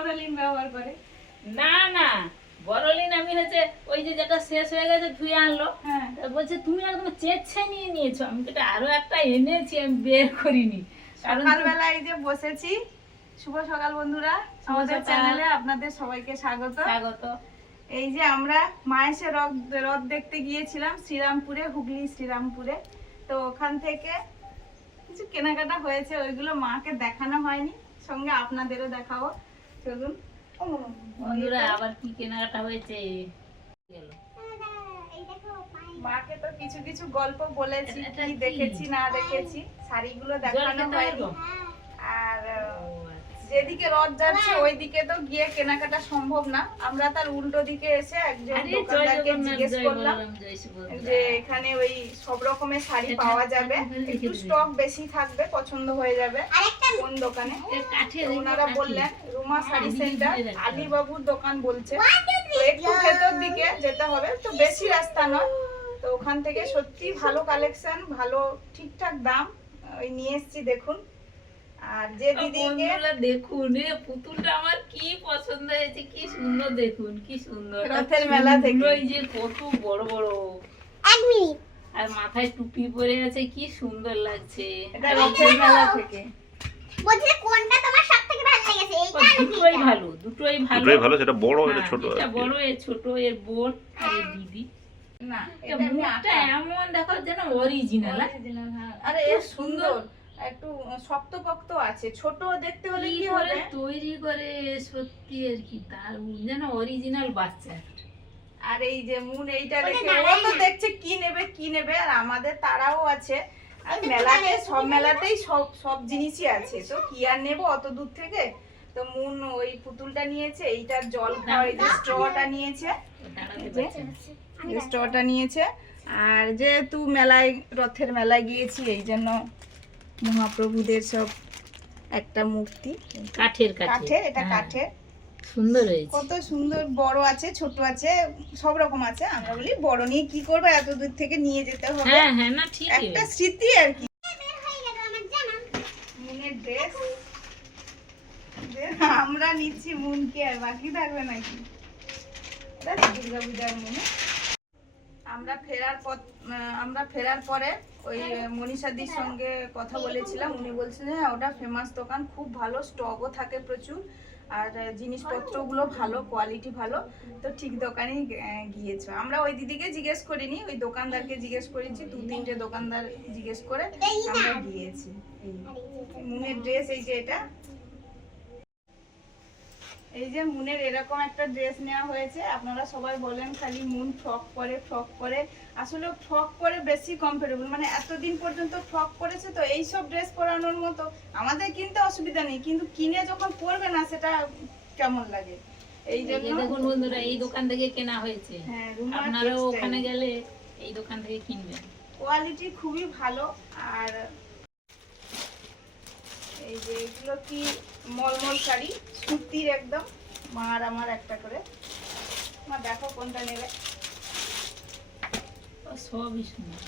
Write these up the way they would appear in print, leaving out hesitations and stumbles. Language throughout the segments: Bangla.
বড়লিন ব্যবহার করে। না না, বড়লিন আমি হচ্ছে ওই যে যেটা শেষ হয়ে গেছে ধুয়ে আনলো, হ্যাঁ বলছে তুমি একদম চেঁচে নিয়ে নিয়েছো। আমি তো আরো একটা এনেছি, আমি বের করিনি। কারণ সকালবেলা এই যে বসেছি। শুভ সকাল বন্ধুরা, আমাদের সকাল। চ্যানেলে আপনাদের সবাইকে স্বাগত। স্বাগত। এই যে আমরা মায়ের রথ দেখতে গিয়েছিলাম শ্রীরামপুরে, হুগলি শ্রীরামপুরে। তো ওখান থেকে কিছু কেনাকাটা হয়েছে, ওইগুলো মাকে দেখানো হয়নি, সঙ্গে আপনাদেরও দেখাবো। চলুন বন্ধুরা আবার কি কেনাকাটা হয়েছে। মাকে তো কিছু কিছু গল্প বলেছি, এটা কি কি? দেখেছি না দেখেছি, শাড়িগুলো দেখানো জল খেতে হয়নি। পারবো? আর যেদিকে রথ যাচ্ছে ওইদিকে তো গিয়ে কেনাকাটা সম্ভব না। আমরা তার উল্টো দিকে এসে একজন আরে জয় দোকানদারকে জগন্নাথ, জিজ্ঞেস জয় করলাম বলরাম, জয় সুভদ্রা। যে এখানে ওই সব রকমের শাড়ি এটা পাওয়া যাবে, এটা একটু রেখে স্টক বেশি থাকবে, পছন্দ হয়ে যাবে কোন দোকানে। এর কাঠের, তো ওনারা কাঠের। বললেন রুমা শাড়ি এদিকে সেন্টার, ঘুরে রাখতে হবে। আলীবাবুর দোকান বলছে। তো একটু ভেতর দিকে যেতে হবে, তো বেশি রাস্তা নয়। তো ওখান থেকে সত্যি ভালো কালেকশন, ভালো ঠিকঠাক দাম। ওই নিয়ে এসেছি, দেখুন। আর যে দিদিকে বন্ধুরা দেখুন, এ পুতুলটা আমার কি পছন্দ হয়েছে, কি সুন্দর, দেখুন কি সুন্দর। রথের মেলা থেকে। চুলগুলোই যে কত বড় বড়, এক মিনিট, আর মাথায় টুপি পরে আছে, কি সুন্দর লাগছে। এটা রথের মেলা থেকে। বলছি কোনটা তোমার সবথেকে ভালো লেগেছে? ও, এইটা না দুটোই এইটা? ভালো, দুটোই ভালো। দুটোই ভালো, সেটা বড় এটা হ্যাঁ, ছোট এটা আর কি। বড়, এর ছোট, এর বোন আর এর দিদি। না, এটা এটা এমনি মুখটা আঁকা। এমন দেখো যেন অরিজিনাল। Original, হ্যাঁ। আরে এর সুন্দর, একটু শক্তপোক্ত আছে। ছোট দেখতে হলে কি কি করে হবে? তৈরি করে সত্যি আর কি, তার যেন অরিজিনাল বাচ্চা। আর এই যে মুন এইটা ওটা দেখে ও দাঁড়ায় তো না। দেখছে কি নেবে কি নেবে, আর আমাদের তারাও আছে। আর মেলাতে সব মেলাতেই সব সব জিনিসই আছে, তো কি আর নেবো অত দূর থেকে। তো মুন ওই পুতুলটা নিয়েছে, এইটার জল খাওয়ার এই যে স্ট্রটা নিয়েছে, দাঁড়াতে যে পারছে না। এই স্ট্রটা নিয়েছে। আর যেহেতু মেলায়, রথের মেলায় গিয়েছি, এই জন্য মহাপ্রভুদের সব একটা মূর্তি, কাঠের কাঠের, এটা হ্যাঁ, কাঠের। সুন্দর হয়েছে। কত সুন্দর, বড় আছে ছোট আছে, সব রকম আছে। আমরা বলি বড় নিয়ে কি করবো, এত দূর থেকে নিয়ে যেতে হবে, হ্যাঁ হ্যাঁ, না ঠিকই একটা হয়েছে। স্মৃতি আর কি। বের হয়ে গেল আমার জামা। মুনের ড্রেস আমরা নিচ্ছি, মুনকে আর বাকি থাকবে নাকি? এটা দুর্গা পূজার মুনে। আমরা ফেরার পরে ওই মনীষাদির সঙ্গে কথা বলেছিলাম। উনি বলছেন হ্যাঁ ওটা ফেমাস দোকান, খুব ভালো, স্টকও থাকে প্রচুর, আর জিনিসপত্রগুলো ভালো, কোয়ালিটি ভালো। তো ঠিক দোকানেই গিয়েছো। আমরা ওই দিদিকে জিজ্ঞেস করিনি, ওই দোকানদারকে জিজ্ঞেস করেছি, 2-3টে দোকানদার জিজ্ঞেস করে আমরা গিয়েছি। এই মুনের ড্রেস, এই যে এটা, এই যে মুনের এরকম একটা ড্রেস নেওয়া হয়েছে। আপনারা সবাই বলেন খালি মুন ফ্রক পরে ফ্রক পরে, আসলে ফ্রক পরে বেশি কমফোর্টেবল, মানে এতদিন পর্যন্ত ফ্রক পরেছে তো এই সব ড্রেস পরানোর মতো আমাদের কিনতে অসুবিধা নেই, কিন্তু কিনে যখন পরবে না সেটা কেমন লাগে, এই এই জন্য। যে দেখুন বন্ধুরা, এই দোকান থেকে কেনা হয়েছে। হ্যাঁ, রুমা আপনারাও টেক্সটাইল। ওখানে গেলে এই দোকান থেকে কিনবেন। কোয়ালিটি খুবই ভালো। আর এই যে এগুলো কি মলমল শাড়ি, সুতির একদম। মার আমার একটা করে, মা দেখো কোনটা নেবে। ও, সবই সুন্দর।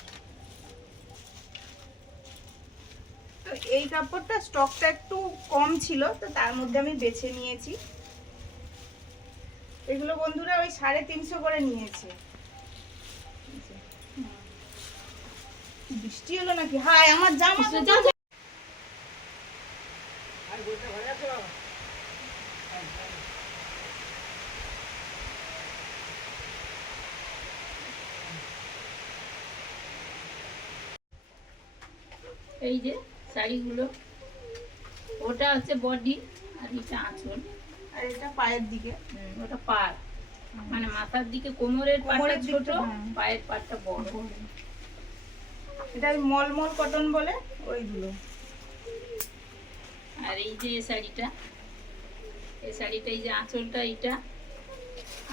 তো এই কাপড়টা স্টকটা একটু কম ছিল, তো তার মধ্যে আমি বেছে নিয়েছি। এগুলো বন্ধুরা ওই 350 করে নিয়েছে। বৃষ্টি হলো নাকি? হাই আমার জামা তো যাও, যাও। এই যে শাড়িগুলো, ওটা হচ্ছে বডি আর এটা আঁচল, আর এটা পায়ের দিকে। ওটা পাড়, মানে মাথার দিকে কোমরের পাটটা কোমরের ছোট, দিকটা, হ্যাঁ। পায়ের পাটটা বড়। এটা মলমল কটন বলে ওইগুলো। আর এই যে এই শাড়িটা, এই যে আঁচলটা এইটা,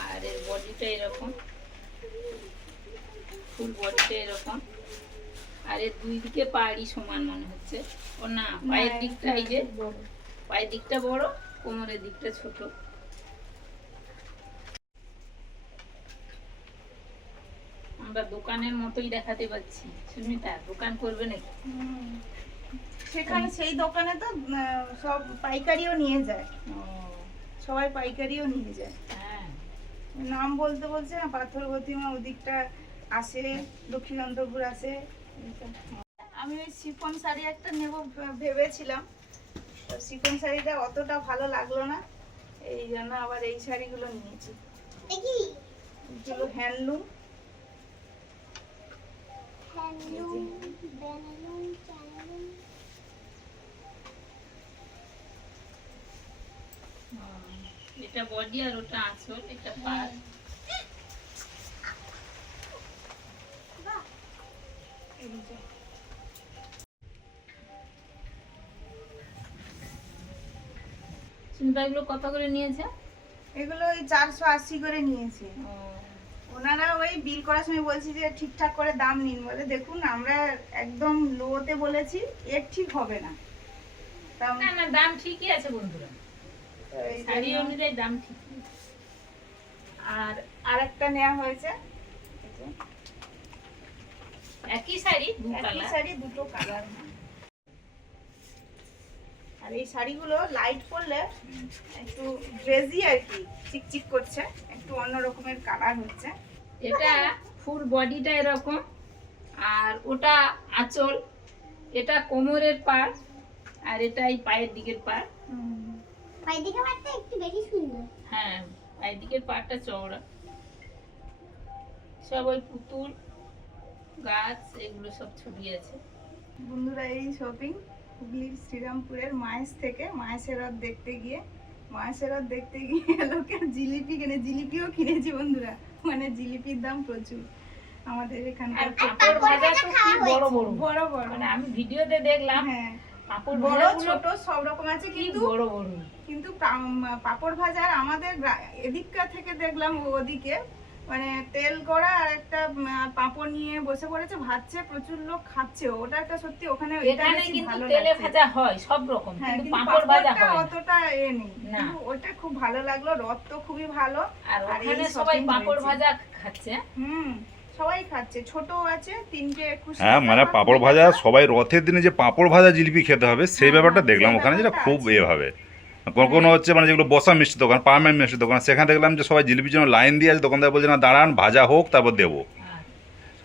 আর এর বডিটা এরকম, ফুল বডিটা এরকম, আর এর দুই দিকে পাড়ি সমান মনে হচ্ছে। ও না, পায়ের দিকটা এই যে পায়ের দিকটা বড়, কোমরের দিকটা ছোট। আমরা দোকানের মতোই দেখাতে পাচ্ছি। সুস্মিতা দোকান করবে নাকি? সেখানে সেই দোকানে তো সব পাইকারিও নিয়ে যায়। ও, সবাই পাইকারিও নিয়ে যায়। হ্যাঁ নাম বলতে বলছে না, পাথর প্রতিমা ওদিকটা আসে, লক্ষ্মীকান্তপুর আসে। আমি ওই শিফন শাড়ি একটা নেব ভেবেছিলাম, তো শিফন শাড়িটা অতটা ভালো লাগলো না, এই জন্য আবার এই শাড়িগুলো নিয়েছি। দেখি এগুলো হ্যান্ডলুম। হ্যান্ডলুম ব্যানালুম চ্যানেলুম। এটা বডি আর ওটা আঁচল, এটা পাড়। এই যে চিন্তাগুলো কত করে নিয়েছে? এগুলো ওই 480 করে নিয়েছে। ওনারা ওই বিল করার সময় বলছি যে ঠিকঠাক করে দাম নিন, বলে দেখুন আমরা একদম লোতে বলেছি, এর ঠিক হবে না। না না, দাম ঠিকই আছে বন্ধুরা, শাড়ি অনুযায়ী দাম ঠিকই। আর আরেকটা নেওয়া হয়েছে, একই শাড়ি দু একই কালার। শাড়ি দুটো কালার। আর এই শাড়িগুলো লাইট পরলে একটু গ্লেজি আর কি, চিকচিক করছে, একটু অন্য রকমের কালার হচ্ছে। এটা ফুল বডিটা এরকম, আর ওটা আঁচল, এটা কোমরের পাড়, আর এটা এই পায়ের দিকের পাড়। পায়ের দিকে পাটটা একটু বেশি সুন্দর। হ্যাঁ, পায়ের দিকের পাড়টা চওড়া। সব ওই পুতুল গাছ এগুলো সব ছবি আছে। বন্ধুরা এই শপিং হুগলির শ্রীরামপুরের মায়েস থেকে, মায়েসের রথ দেখতে গিয়ে, মায়েসের রথ দেখতে গিয়ে লোকে জিলিপি কিনে, জিলিপিও কিনেছি বন্ধুরা, মানে জিলিপির দাম প্রচুর আমাদের আর এখানকার। পাঁপড় ভাজা তো কি বড় বড়, বড় বড়, মানে আমি ভিডিওতে দেখলাম হ্যাঁ পাঁপড় বড় ভাজাগুলো ছোট সব রকম আছে, কি কিন্তু বড় বড়। কিন্তু পাপড় ভাজার আমাদের এদিককার থেকে দেখলাম ওদিকে মানে তেল করা আর একটা পাঁপড় নিয়ে বসে পড়েছে, ভাজছে, প্রচুর লোক খাচ্ছে। ওটা একটা সত্যি ওখানে এটা এখানে বেশি কিন্তু ভালো তেলে লাগছে। ভাজা হয় সব রকম, হ্যাঁ, কিন্তু কিন্তু পাঁপড় ভাজা পাঁপড়টা হয় না। অতটা নেই, না। কিন্তু ওটা খুব ভালো লাগলো, রথ তো খুবই ভালো। আর আর এই ওখানে সবাই shopping পাঁপড় হয়েছে। ভাজা খাচ্ছে। সবাই খাচ্ছে, ছোট আছে 321। হ্যাঁ মানে পাঁপড় ভাজা সবাই রথের দিনে যে পাঁপড় ভাজা জিলিপি খেতে হবে সেই ব্যাপারটা দেখলাম ওখানে, যেটা খুব এভাবে কোনো হচ্ছে মানে যেগুলো বসা মিষ্টি দোকান, পার্মানেন্ট মিষ্টি দোকান, সেখানে দেখলাম যে সবাই জিলিপির জন্য লাইন দিয়ে আছে, দোকানদার বলছে না দাঁড়ান ভাজা হোক তারপর দেবো।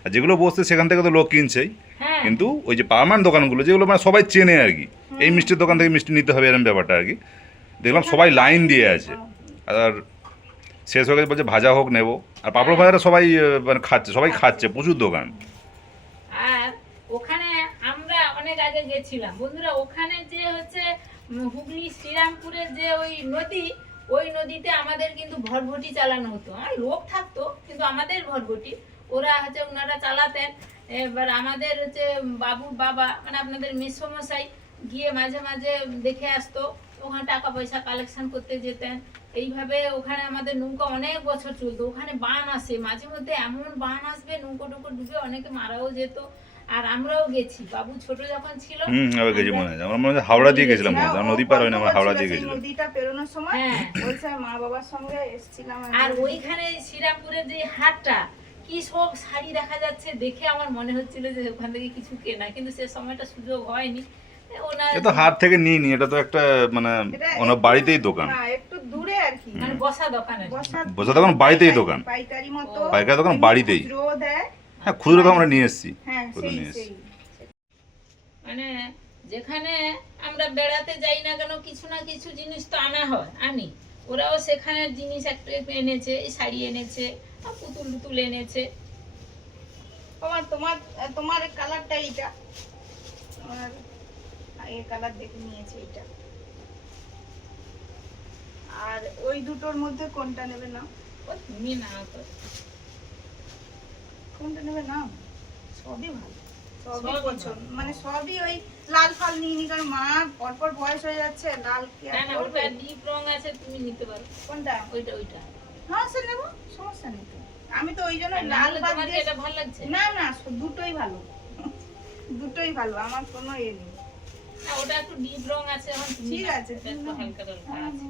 আর যেগুলো বসছে সেখান থেকে তো লোক কিনছেই, হ্যাঁ, কিন্তু ওই যে পার্মানেন্ট দোকানগুলো যেগুলো মানে সবাই চেনে আর কি, এই মিষ্টির দোকান থেকে মিষ্টি নিতে হবে এরকম ব্যাপারটা আর কি, দেখলাম সবাই লাইন দিয়ে আছে। আর শেষ হয়ে গেছে বলছে ভাজা হোক নেবো। আর পাঁপড় ভাজাটা সবাই মানে খাচ্ছে, সবাই খাচ্ছে, প্রচুর দোকান। আর ওখানে আমরা অনেক আগে গেছিলাম বন্ধুরা, ওখানে যে হচ্ছে হুগলি শ্রীরামপুরের যে ওই নদী, ওই নদীতে আমাদের কিন্তু ভটভটি চালানো হতো। আর লোক থাকতো কিন্তু আমাদের ভটভটি ওরা হচ্ছে ওনারা চালাতেন। এবার আমাদের হচ্ছে বাবুর বাবা মানে আপনাদের মেসমশাই গিয়ে মাঝে মাঝে দেখে আসতো, ওখানে টাকা পয়সা কালেকশন করতে যেতেন। এইভাবে ওখানে আমাদের নৌকা অনেক বছর চলতো। ওখানে বান আসে মাঝে মধ্যে, এমন বান আসবে নৌকো টুকো ডুবে অনেকে মারাও যেত। আর আমরাও গেছি, বাবু ছোট যখন ছিল। আবার গেছি মনে হয়, আমরা মনে হয় হাওড়া দিয়ে গেছিলাম, নদী পার হয় না, আমরা হাওড়া দিয়ে গেছিলাম। নদীটা পেরোনোর সময় হ্যাঁ। বলছে মা বাবার সঙ্গে এসেছিলাম। আর ওইখানে শ্রীরামপুরের যে হাটটা, কি সব শাড়ি দেখা যাচ্ছে, দেখে আমার মনে হচ্ছিল যে ওখান থেকে কিছু কেনা, কিন্তু সে সময়টা সুযোগ হয়নি। ওনার এটা তো হাট থেকে নিয়ে নি, এটা তো একটা মানে ওনার বাড়িতেই দোকান, না একটু দূরে আর কি, মানে বসা দোকানে। বসে দোকান বাড়িতেই দোকান, পাইকারি মতো, পাইকারি দোকান বাড়িতেই। খুচরো দেয়। হ্যাঁ খুচরো তো আমরা নিয়ে এসেছি, হ্যাঁ খুচরো সেই নিয়ে এসেছি। সেই মানে যেখানে আমরা বেড়াতে যাই না কেন, কিছু না কিছু জিনিস তো আনা হয়, আনি। ওরাও সেখানের জিনিস একটু একটু এনেছে, এই শাড়ি এনেছে, আর পুতুল টুতুল এনেছে। তোমার তোমার তোমার কালারটা এইটা, আমার এই কালার দেখে নিয়েছে এটা। আর ওই দুটোর মধ্যে কোনটা নেবে না? ও তুমি না তো, কোনটা নেবে না? সবই ভালো, সবই সবই পছন্দ, মানে সবই ওই লাল ফাল নিয়ে নি, কারণ মা পরপর বয়স হয়ে যাচ্ছে, লাল কি না আর না, করবে? ওটা ডিপ রং আছে, তুমি নিতে পারো কোনটা? ওইটা ওইটা। হ্যাঁ সে নেবো, সমস্যা নেই তো। আমি তো ওই জন্য আর লাল নাহলে বাদ তোমার কি দিয়ে, এটা ভালো লাগছে? না না দুটোই ভালো, দুটোই ভালো, আমার কোনো এ নেই। না, ওটা একটু ডিপ রং আছে, এখন তুমি ঠিক নাও, আছে, এটা একটু হালকা হালকা আছে।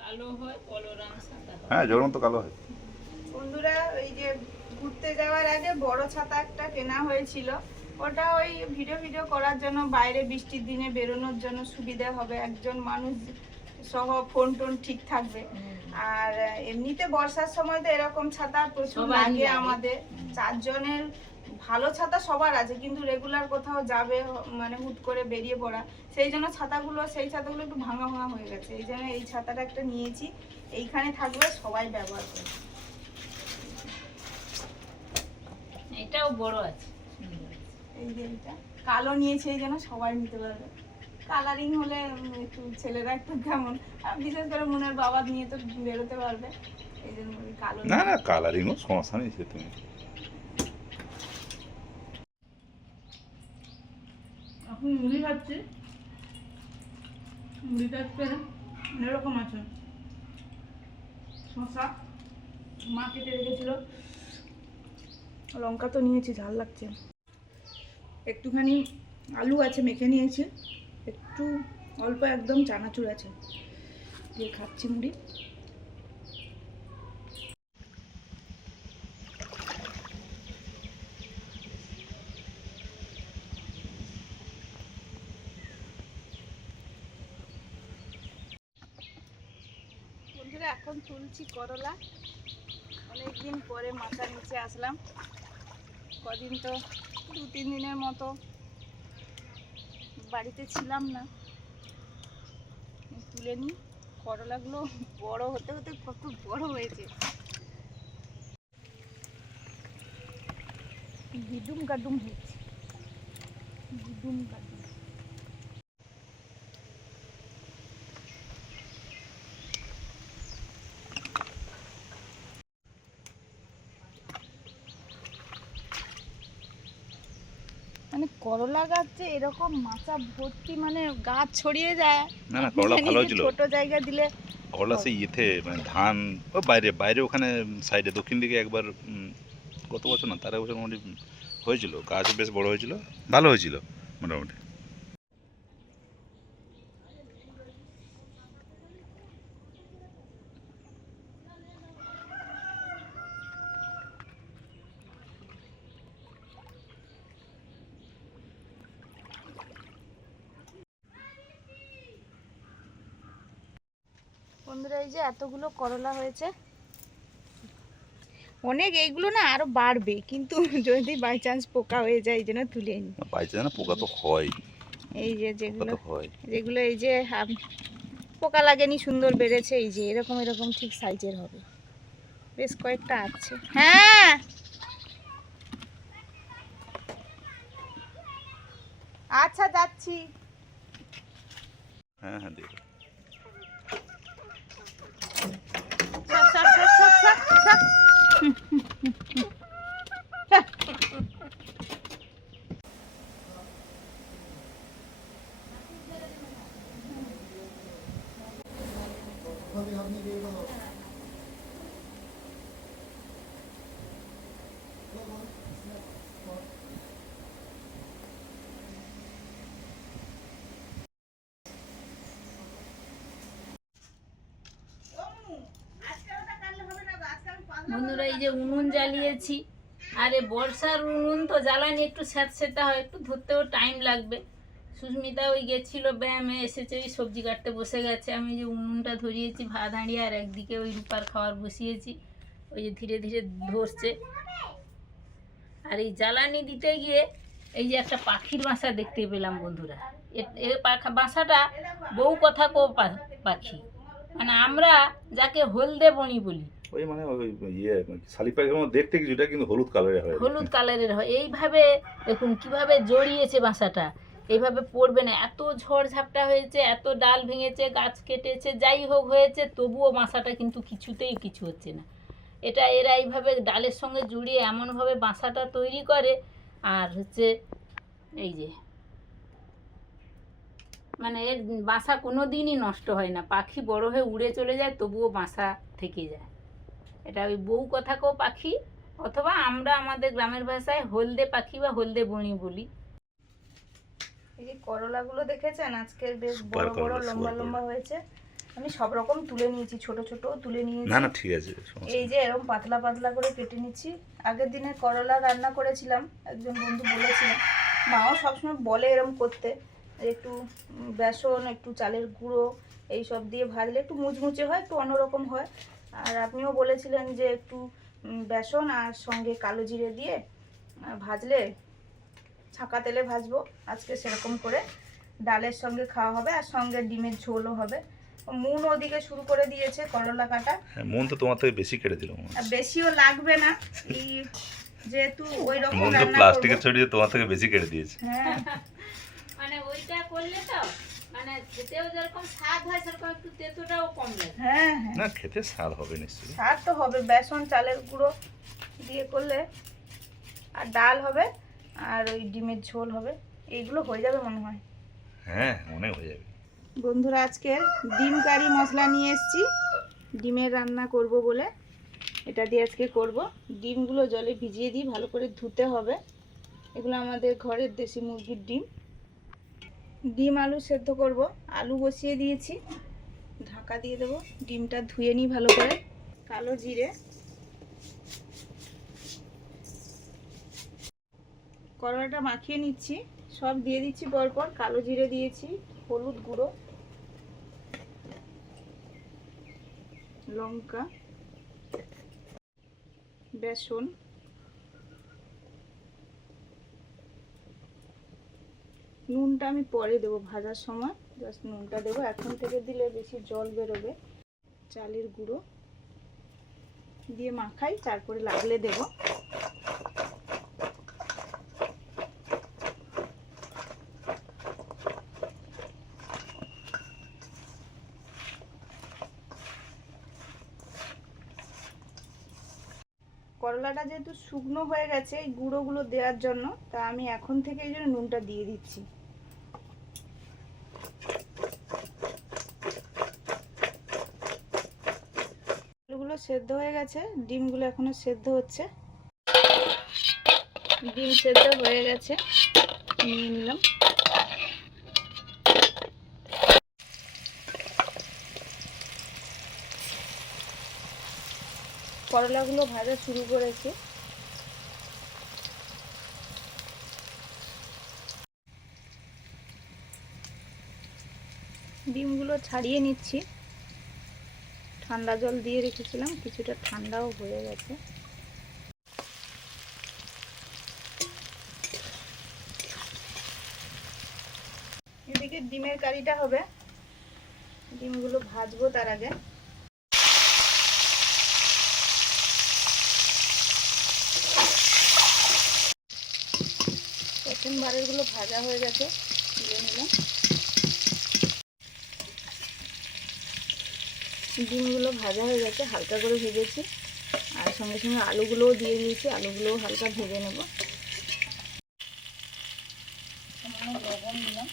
কালো হয়, পলো রং, সাদা হয়। হ্যাঁ যখন তো কালো হয়। বন্ধুরা এই যে ঘুরতে যাওয়ার আগে বড় ছাতা একটা কেনা হয়েছিল, ওটা ওই ভিডিও করার জন্য, বাইরে বৃষ্টির দিনে বেরোনোর জন্য সুবিধা হবে। একজন মানুষ সহ ফোন টোন ঠিক থাকবে। আর এমনিতে বর্ষার সময় তো এরকম ছাতা প্রচুর সবারই লাগে লাগে। আমাদের। 4 জনের ভালো ছাতা সবার আছে, কিন্তু রেগুলার কোথাও যাবে মানে হুট করে বেরিয়ে পড়া, সেই জন্য সেই ছাতাগুলো একটু ভাঙা ভাঙা হয়ে গেছে। এই জন্য এই ছাতাটা একটা নিয়েছি, এইখানে থাকবে, সবাই ব্যবহার করবে। এটাও বড় আছে। এই যে এইটা কালো নিয়েছি, এই জন্য সবাই নিতে পারবে। কালারিং হলে একটু ছেলেরা একটু কেমন, আর বিশেষ করে মনের বাবা নিয়ে তো বেরোতে পারবে, এই জন্য আমি কালো না না, নিয়েছি। কালারিংও সমস্যা নেই সে তুমি। এখন মুড়ি খাচ্ছি, মুড়িটা একটু এরকম আছে, শসা মা কেটে রেখেছিল, লঙ্কা তো নিয়েছি, ঝাল লাগছে, একটুখানি আলু আছে মেখে নিয়েছি, একটু অল্প একদম চানাচুর আছে, দিয়ে খাচ্ছি মুড়ি। বন্ধুরা এখন তুলছি করলা, অনেকদিন পরে মাথার নিচে আসলাম, কদিন তো 2-3 দিনের মতো বাড়িতে ছিলাম না, তুলে নিই। করলাগুলো বড় হতে হতে কত বড় হয়েছে, গিডুম গাডুম হয়েছে, গিডুম গাডুম। মানে করলা গাছ যে এরকম মাচা ভর্তি, মানে গাছ ছড়িয়ে যায়। না না, করলা জানি ভালো যে হয়েছিল। ছোট জায়গা দিলে করলা সেই ইয়েতে মানে ধান ও বাইরে বাইরে ওখানে সাইডে দক্ষিণ দিকে একবার গত বছর না তার এক বছর মোটামুটি হয়েছিল, গাছ বেশ বড় হয়েছিল, ভালো হয়েছিল মোটামুটি। বন্ধুরা এই যে এতগুলো করলা হয়েছে, অনেক, এইগুলো না আরো বাড়বে, কিন্তু যদি বাই চান্স পোকা হয়ে যায় এই জন্য তুলে নি। পাইছে না, পোকা তো হয়, এই যে পোকা যেগুলো তো হয়। যেগুলো এই যে পোকা লাগেনি, সুন্দর বেড়েছে, এই যে এরকম এরকম ঠিক সাইজের হবে, বেশ কয়েকটা আছে। হ্যাঁ আচ্ছা যাচ্ছি। হ্যাঁ হ্যাঁ দিয়ে দাও। সর, সর, সর, সর, সর, সর। বন্ধুরা এই যে উনুন জ্বালিয়েছি, আরে বর্ষার উনুন তো জ্বালানি একটু স্যাঁতস্যাঁতে হয়, একটু ধরতেও টাইম লাগবে। সুস্মিতা ওই গেছিল ব্যায়ামে, এসেছে ওই সবজি কাটতে বসে গেছে, আমি যে উনুনটা ধরিয়েছি ভাত হাঁড়িয়ে, আর একদিকে ওই রূপার খাবার বসিয়েছি, ওই যে ধীরে ধীরে ধরছে। আর এই জ্বালানি দিতে গিয়ে এই যে একটা পাখির বাসা দেখতে পেলাম বন্ধুরা, এ বাসাটা বউ কথা কো পাখি, মানে আমরা যাকে হলদে বনি বলি, ওই মানে ওই ইয়ে শালিক পাখির মতো দেখতে কিছুটা, কিন্তু হলুদ কালারের হয়। হলুদ কালারের হয়। এইভাবে দেখুন কিভাবে জড়িয়েছে বাসাটা, এইভাবে পড়বে না, এত ঝড় ঝাপটা হয়েছে, এত ডাল ভেঙেছে, গাছ কেটেছে, যাই হোক হয়েছে, তবুও বাসাটা কিন্তু কিছুতেই কিছু হচ্ছে না। এটা এরা এইভাবে ডালের সঙ্গে জুড়িয়ে এমনভাবে বাসাটা তৈরি করে, আর হচ্ছে এই যে মানে এর বাসা কোনো দিনই নষ্ট হয় না, পাখি বড় হয়ে উড়ে চলে যায় তবুও বাসা থেকে যায়। এটা ওই বউ কথা কো পাখি, অথবা আমরা আমাদের গ্রামের ভাষায় হলদে পাখি বা হলদে বনি বলি। এই যে করলাগুলো দেখেছেন আজকে বেশ বড় সুপার বড় করলা, লম্বা সুপার লম্বা হয়েছে, আমি সব রকম তুলে নিয়েছি, ছোট ছোট তুলে নিয়েছি। না না ঠিক আছে, সমস্যা এই যে এরকম পাতলা পাতলা করে কেটে নিচ্ছি। আগের দিনে করলা রান্না করেছিলাম, একজন বন্ধু বলেছিলেন, মাও সবসময় বলে এরকম করতে, একটু বেসন, একটু চালের গুঁড়ো, এই সব দিয়ে ভাজলে একটু মুচমুচে হয়, একটু অন্যরকম হয়। আর আপনিও বলেছিলেন যে একটু বেসন আর সঙ্গে কালো জিরে দিয়ে ভাজলে, ছাঁকা তেলে ভাজবো, আজকে সেরকম করে ডালের সঙ্গে খাওয়া হবে আর সঙ্গে ডিমের ঝোলও হবে। মুন ওদিকে শুরু করে দিয়েছে করলা কাটা। হ্যাঁ, মন তো তোমার থেকে বেশি কেটে দিল। আর বেশিও লাগবে না, এই যেহেতু ওই রকম মন তো রান্না প্লাস্টিকের করবো। ছড়িয়ে তোমার থেকে বেশি কেটে দিয়েছে। হ্যাঁ মানে ওইটা করলে তো মানে খেতেও যেরকম স্বাদ হয় সেরকম একটু তেতোটাও কম লাগে। হ্যাঁ হ্যাঁ, না, খেতে স্বাদ হবে নিশ্চয়ই। স্বাদ তো হবে, বেসন চালের গুঁড়ো দিয়ে করলে। আর ডাল হবে আর ওই ডিমের ঝোল হবে, এইগুলো হয়ে যাবে মনে হয়। হ্যাঁ, অনেক হয়ে যাবে। বন্ধুরা, আজকে ডিম কারি মশলা নিয়ে এসেছি, ডিমের রান্না করব বলে এটা দিয়ে আজকে করব। ডিমগুলো জলে ভিজিয়ে দিই, ভালো করে ধুতে হবে। এগুলো আমাদের ঘরের দেশি মুরগির ডিম। ডিম আলু সেদ্ধ করব, আলু বসিয়ে দিয়েছি, ঢাকা দিয়ে দেবো। ডিমটা ধুয়ে নিই ভালো করে। কালো জিরে, করলাটা মাখিয়ে নিচ্ছি, সব দিয়ে দিচ্ছি পরপর। কালো জিরে দিয়েছি, হলুদ গুঁড়ো, লঙ্কা, বেসন, নুনটা আমি পরে দেবো, ভাজার সময় জাস্ট নুনটা দেবো, এখন থেকে দিলে বেশি জল বেরোবে। চালের গুঁড়ো দিয়ে মাখাই, তারপরে লাগলে দেবো। করলাটা যেহেতু শুকনো হয়ে গেছে এই গুঁড়োগুলো দেওয়ার জন্য, তা আমি এখন থেকে এই জন্য নুনটা দিয়ে দিচ্ছি। আলুগুলো সেদ্ধ হয়ে গেছে, ডিমগুলো এখনো সেদ্ধ হচ্ছে। ডিম সেদ্ধ হয়ে গেছে, নিয়ে নিলাম। করলাগুলো ভাজা শুরু করেছি। ডিমগুলো ছাড়িয়ে নিচ্ছি, ঠান্ডা জল দিয়ে রেখেছিলাম, কিছুটা ঠান্ডাও হয়ে গেছে। এদিকে ডিমের কারিটা হবে, ডিমগুলো ভাজবো তার আগে। প্রথমবারেরগুলো ভাজা হয়ে গেছে, তুলে নিলাম। ডিমগুলো ভাজা হয়ে গেছে, হালকা করে ভেজেছি, আর সঙ্গে সঙ্গে আলুগুলোও দিয়ে দিয়েছি, আলুগুলোও হালকা ভেজে নেব। লবণ দিলাম,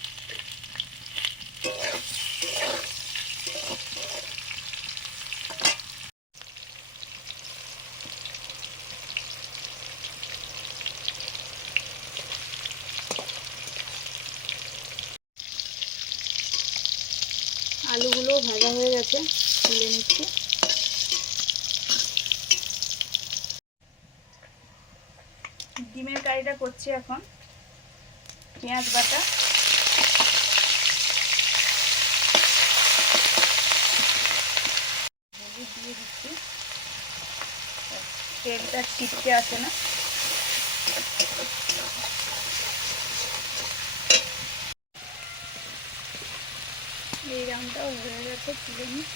আলুগুলোও ভাজা হয়ে গেছে, তুলে নিচ্ছি। ডিমের কারিটা করছি এখন। পেঁয়াজ বাটা, হলুদ দিয়ে দিচ্ছি, তেলটা ছিটকে আসে না। এই রামটাও হয়ে গেছে, তুলে নিই।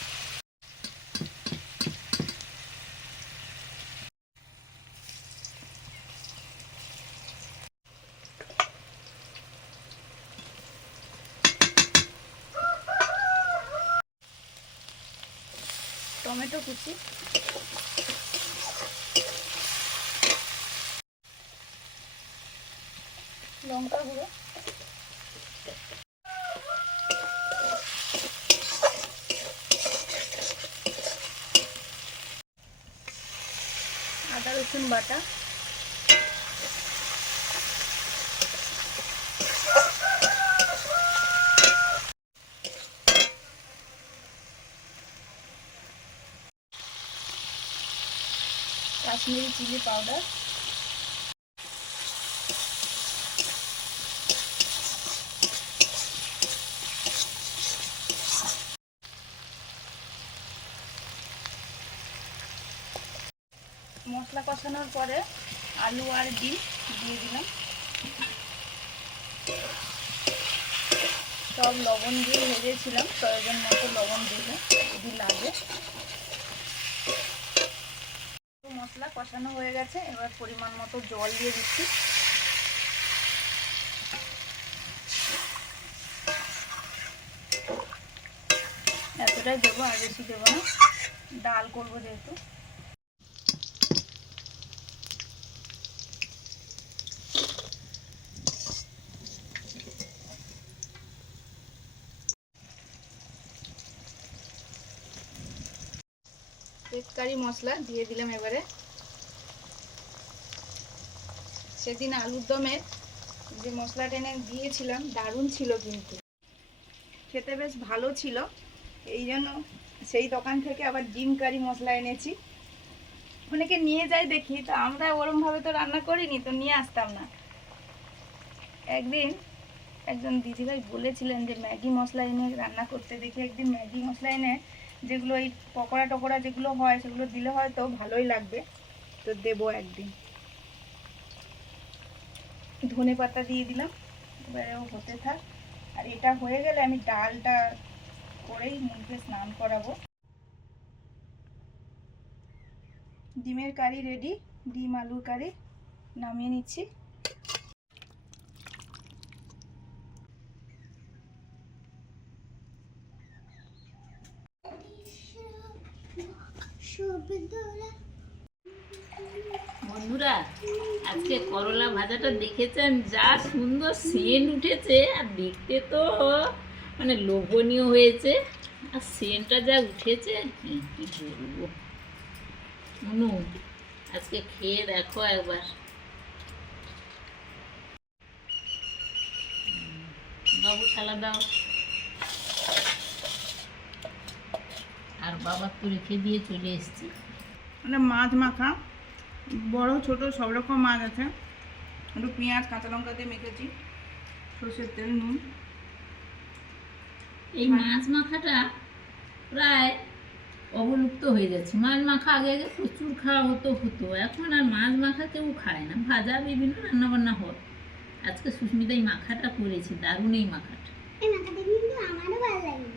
টমেটো কুচি, লঙ্কা গুঁড়ো, আদা রসুন বাটা, কাশ্মীরি চিলি পাউডার, মশলা কষানোর পরে আলু আর ডিম দিয়ে দিলাম, সব লবণ দিয়ে ভেজেছিলাম, প্রয়োজন মতো লবণ দিলে যদি লাগে। মশলা কষানো হয়ে গেছে, এবার পরিমাণ মতো জল দিয়ে দিচ্ছি। এতটাই দেবো, আর বেশি দেবো না, ডাল করবো যেহেতু। কারি মশলা দিয়ে দিলাম এবারে। সেদিন আলুর দমের যে মশলাটা এনে দিয়েছিলাম দারুণ ছিল, কিন্তু খেতে বেশ ভালো ছিল, এই জন্য সেই দোকান থেকে আবার ডিম কারি মশলা এনেছি। অনেকে নিয়ে যায় দেখি, তো আমরা ওরমভাবে তো রান্না করিনি, তো নিয়ে আসতাম না। একদিন একজন দিদিভাই বলেছিলেন যে ম্যাগি মশলা এনে রান্না করতে, দেখি একদিন ম্যাগি মশলা এনে যেগুলো এই পকোড়া টকোড়া যেগুলো হয় সেগুলো দিলে হয়তো ভালোই লাগবে, তো দেবো একদিন। ধনে পাতা দিয়ে দিলাম, এবারে ও হতে থাক। আর এটা হয়ে গেলে আমি ডালটা করেই মুখে স্নান করাবো। ডিমের কারি রেডি, ডিম আলুর কারি নামিয়ে নিচ্ছি। বন্ধুরা, আজকে করলা ভাজাটা দেখেছেন, যা সুন্দর সেন্ট উঠেছে, আর দেখতে তো মানে লোভনীয় হয়েছে, আর সেন্টটা যা উঠেছে কি কি বলবো। অনু, আজকে খেয়ে দেখো একবার। বাবু থালা দাও। আর বাবা তো রেখে দিয়ে চলে এসেছি। মানে মাছ মাখা, বড় ছোট সব রকম মাছ আছে। একটু পেঁয়াজ কাঁচা লঙ্কা দিয়ে মেখেছি, সর্ষের তেল, নুন। এই মাছ মাখাটা প্রায় অবলুপ্ত হয়ে যাচ্ছে। মাছ মাখা আগে আগে প্রচুর খাওয়া হতো, এখন আর মাছ মাখা কেউ খায় না। ভাজা বিভিন্ন রান্নাবান্না হয়। আজকে সুস্মিতা এই মাখাটা করেছে, দারুণ এই মাখাটা। এই মাখাটা কিন্তু আমারও ভালো লাগে।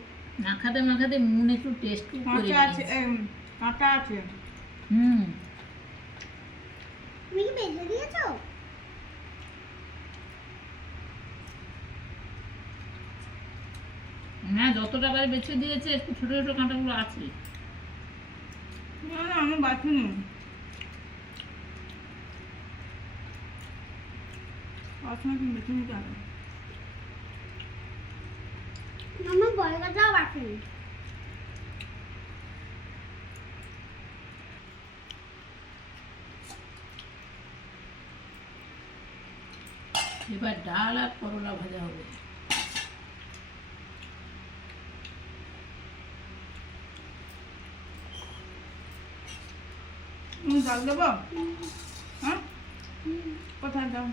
মাখাতে মাখাতে মনে একটু টেস্ট করে আছে, কাঁটা আছে। তুমি কি বেঁধে দিয়েছো? না, যতটা পারে বেছে দিয়েছে, একটু ছোট ছোট কাঁটাগুলো আছে। আমি বাছিনি, বেছে নিতে হবে। আমার বড় কথাও বাসেনি। এবার ডাল আর করলা ভাজা হবে। ডাল দেবো? হ্যাঁ, কোথায় দাও?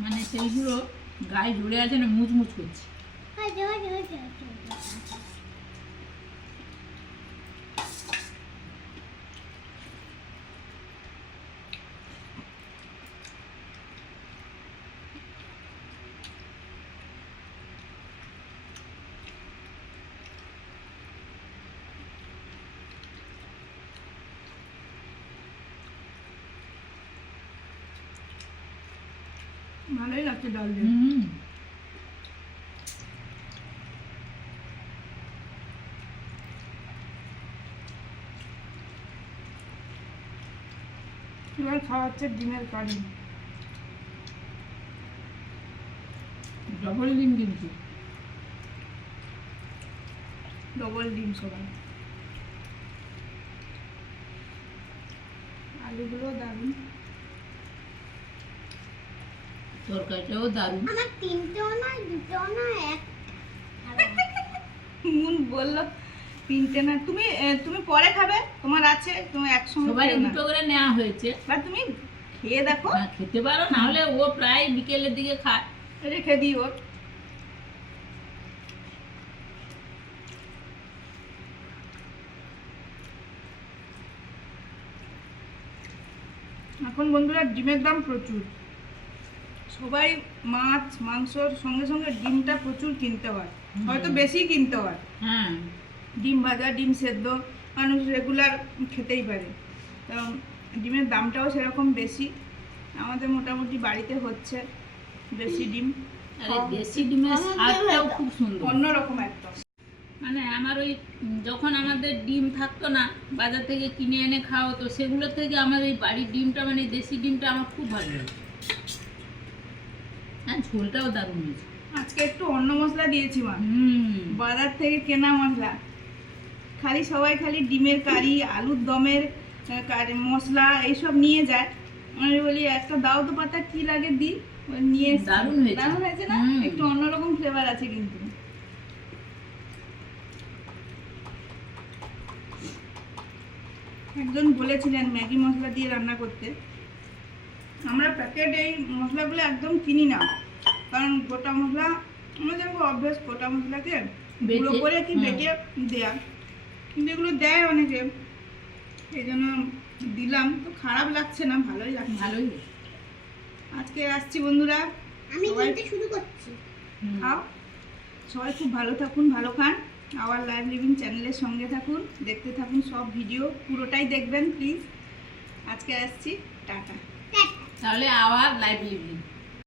মানে সেইগুলো গায়ে জুড়ে আছে না, মুচমুচ করছে। ভালোই লাগছে ডাল দিয়ে। এবার খাওয়াচ্ছে ডিমের কারি, ডবল ডিম কিন্তু। ডবল ডিম সবাই। আলুগুলো দারুণ, তরকারিটাও দারুণ। আমার তিনটেও না, দুটোও না, এক। মুন বললো তিনটে না, তুমি তুমি পরে খাবে, তোমার আছে, তুমি একসঙ্গে সবাই খেও না। দুটো করে নেওয়া হয়েছে। বা তুমি খেয়ে দেখো, খেতে পারো, না হলে ও প্রায় বিকেলের দিকে খায়। রেখে দিই ওর। এখন বন্ধুরা ডিমের দাম প্রচুর, সবাই মাছ মাংসর সঙ্গে সঙ্গে ডিমটা প্রচুর কিনতে হয়, হয়তো বেশি কিনতে হয়। হ্যাঁ ডিম ভাজা ডিম সেদ্ধ মানুষ রেগুলার খেতেই পারে, তো ডিমের দামটাও সেরকম বেশি। আমাদের মোটামুটি বাড়িতে হচ্ছে বেশি ডিম, আরে দেশি ডিমের স্বাদটাও খুব সুন্দর, অন্যরকম একদম। মানে আমার ওই যখন আমাদের ডিম থাকতো না, বাজার থেকে কিনে এনে খাওয়া হতো, সেগুলো থেকে আমার এই বাড়ির ডিমটা মানে দেশি ডিমটা আমার খুব ভালো লাগে। হ্যাঁ ঝোলটাও দারুণ হয়েছে। আজকে একটু অন্য মশলা দিয়েছি মা, হুম বাজার থেকে কেনা মশলা। খালি সবাই খালি ডিমের কারি আলুর দমের মশলা এইসব নিয়ে যায়, আমি বলি একটা দাও তো পাতা কি লাগে দিই, ওই নিয়ে এসেছি। দারুণ হয়েছে। দারুণ হয়েছে না? হুম। একটু অন্যরকম ফ্লেভার আছে কিন্তু। একজন বলেছিলেন ম্যাগি মশলা দিয়ে রান্না করতে, আমরা প্যাকেট এই মশলাগুলো একদম কিনি না, কারণ গোটা মশলা আমাদের অভ্যেস গোটা মশলাকে গুঁড়ো বেটে, করে কি হুম। বেটে দেয়া, কিন্তু এগুলো দেয় অনেকে, এই জন্য দিলাম। তো খারাপ লাগছে না, ভালোই লাগছে। ভালোই হয়েছে। আজকে আসছি বন্ধুরা, আমি সবাই কিনতে শুরু করছি। হুম। খাও, সবাই খুব ভালো থাকুন, ভালো খান, আওয়ার লাইভ লিভিং চ্যানেলের সঙ্গে থাকুন, দেখতে থাকুন সব ভিডিও, পুরোটাই দেখবেন প্লিজ। আজকে আসছি, টাটা। তাহলে আবার লাইভ লিভিং।